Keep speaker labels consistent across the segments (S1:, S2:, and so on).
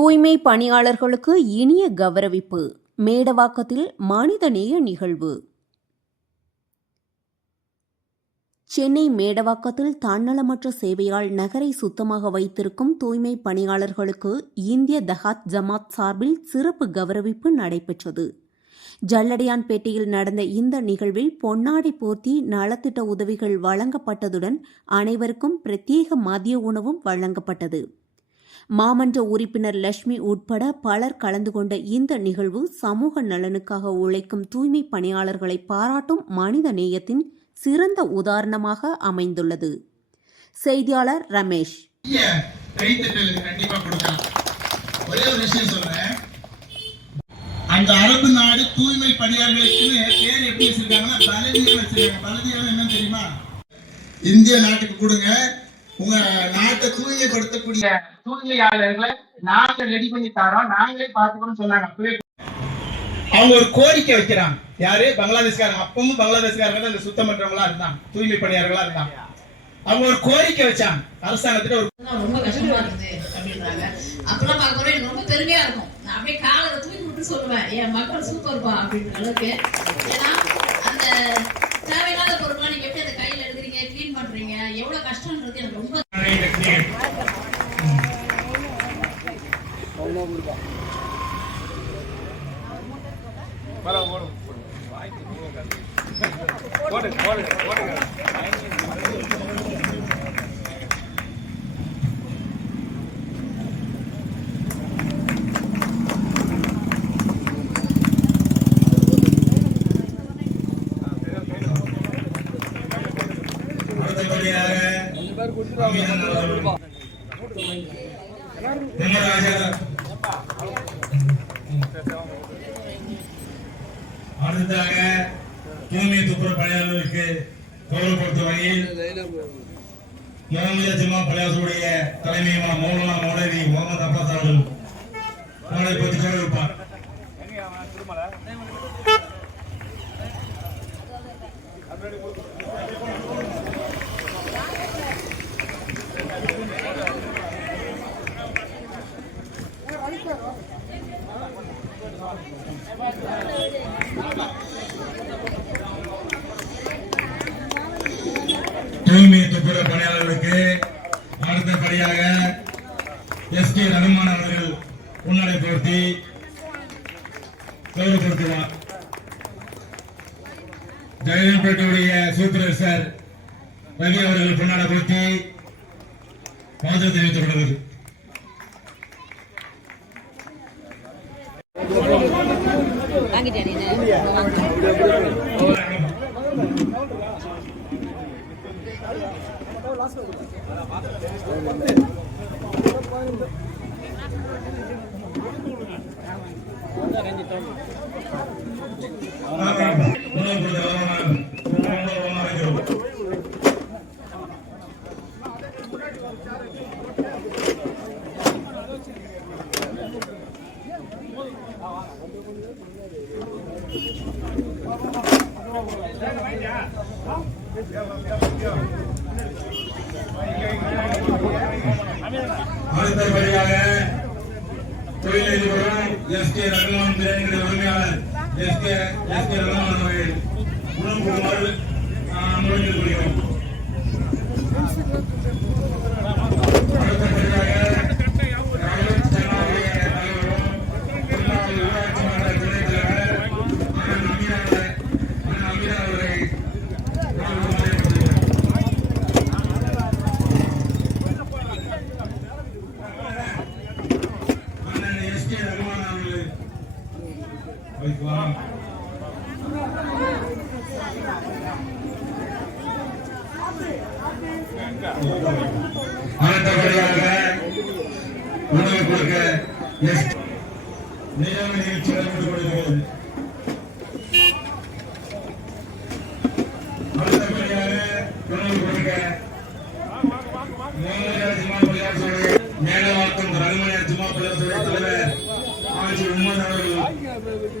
S1: தூய்மை பணியாளர்களுக்கு இனிய கௌரவிப்பு. மேடவாக்கத்தில் மனிதநேய நிகழ்வு. சென்னை மேடவாக்கத்தில் தன்னலமற்ற சேவையால் நகரை சுத்தமாக வைத்திருக்கும் தூய்மை பணியாளர்களுக்கு இந்திய தஹாத் ஜமாத் சார்பில் சிறப்பு கௌரவிப்பு நடைபெற்றது. ஜல்லடையான்பேட்டையில் நடந்த இந்த நிகழ்வில் பொன்னாடை போர்த்தி நலத்திட்ட உதவிகள் வழங்கப்பட்டதுடன் அனைவருக்கும் பிரத்யேக மதிய உணவும் வழங்கப்பட்டது. மாமன்ற உறுப்பினர் லட்சுமி உட்பட பலர் கலந்து கொண்ட இந்த நிகழ்வு சமூக நலனுக்காக உழைக்கும் தூய்மை பணியாளர்களை பாராட்டும் மனித நேயத்தின் சிறந்த உதாரணமாக அமைந்துள்ளது. செய்தியாளர் ரமேஷ்.
S2: ஒரே ஒரு விஷயம் சொல்றேன். அந்த அரபு நாடு தூய்மை பணியாளர்களுக்கு பேர் எப்படி வச்சிருக்காங்கன்னா பலதியம் வச்சிருக்காங்க. பலதியம் என்னன்னு தெரியுமா? இந்திய நாட்டுக்கு கொடுங்க. உங்க நாட்டை தூய்மைப்படுத்தக்கூடிய
S3: தூய்மையாளர்களை நாங்க ரெடி பண்ணி தரோம் நாங்களே பாத்துக்கணும்னு சொன்னாங்க. அப்பவே
S2: அவங்க ஒரு கோரிக்கை வைக்கிறாங்க. யாரு? பங்களாதேஷ்காரங்க. அப்பவும் பங்களாதேஷ்காரங்க தான் இந்த சுத்தம் பண்றவங்களா இருந்தாங்க. தூய்மை பணியாளர்களா இருந்தாங்க. அவங்க ஒரு கோரிக்கை வச்சாங்க. அரசாங்கத்துல ஒரு
S4: ரொம்ப கஷ்டமா இருக்குது அப்படின்றாங்க. அப்பெல்லாம் பார்க்கும்போது எனக்கு ரொம்ப பெருமையா இருக்கும். நான் அப்படியே காலை தூக்கி விட்டு சொல்லுவேன் என் மக்கள் சூப்பர்ப்பா அப்படின்ற அளவுக்கு. ஏன்னா
S2: அவர்கள். தர்மராஜர். அடுத்ததாக தூய்மை துப்புர பணியாளர்களுக்கு கௌரவப்படுத்தும் வகையில் முகமது ஜமா பணியாளர்களுடைய தலைமையுமா மௌலானா மௌலவி முகமது அப்பாஸ் அவர்கள் அவரை பற்றி கௌரவிப்பார் தூய்மை துப்புரவு பணியாளர்களுக்கு அடுத்தபடியாக எஸ் கே ரகுமான் அவர்கள் முன்னாடி போர்த்தி கௌரவப்படுத்துவார் ஜெகன்பேட்டையுடைய சார் ரவி அவர்கள் பொன்னாடை பொருத்தி வாழ்த்து தெரிவித்துக் வாங்கிட்டேன் உணவு கொடுத்து அடுத்தபடியாக தொழிலதிபரும் எஸ் கே ரகுமான் பிரியாணிகளின் உரிமையாளர் S K S K Rahman அவர்கள் பேசுவாங்க அடுத்தபடியாக உணவு கொடுக்க எஸ் நிகழ்வு நிகழ்ச்சி நடைபெற்றுக் அடுத்தபடியாக உணவு கொடுக்க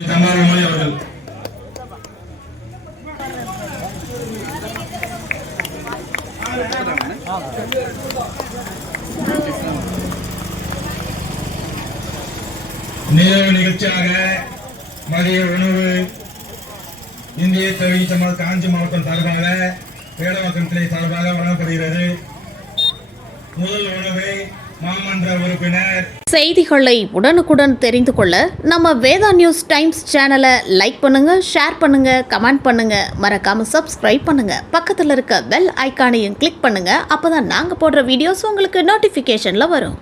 S2: தமாரமணி அவர்கள் நிறைவு நிகழ்ச்சியாக மதிய உணவு இந்திய தவி காஞ்சி மாவட்டம் சார்பாக வேடவாக்கம் கிளை சார்பாக வழங்கப்படுகிறது. முதல் உணவை மாமன்ற உறுப்பினர்
S5: செய்திகளை உடனுக்குடன் தெரிந்து கொள்ள நம்ம வேதா நியூஸ் டைம்ஸ் சேனலை லைக் பண்ணுங்க ஷேர் பண்ணுங்க கமெண்ட் பண்ணுங்க. மறக்காம சப்ஸ்கிரைப் பண்ணுங்க. பக்கத்தில் இருக்க பெல் ஐக்கானையும் கிளிக் பண்ணுங்க. அப்பதான் நாங்க போடுற வீடியோஸ் உங்களுக்கு நோட்டிஃபிகேஷனில் வரும்.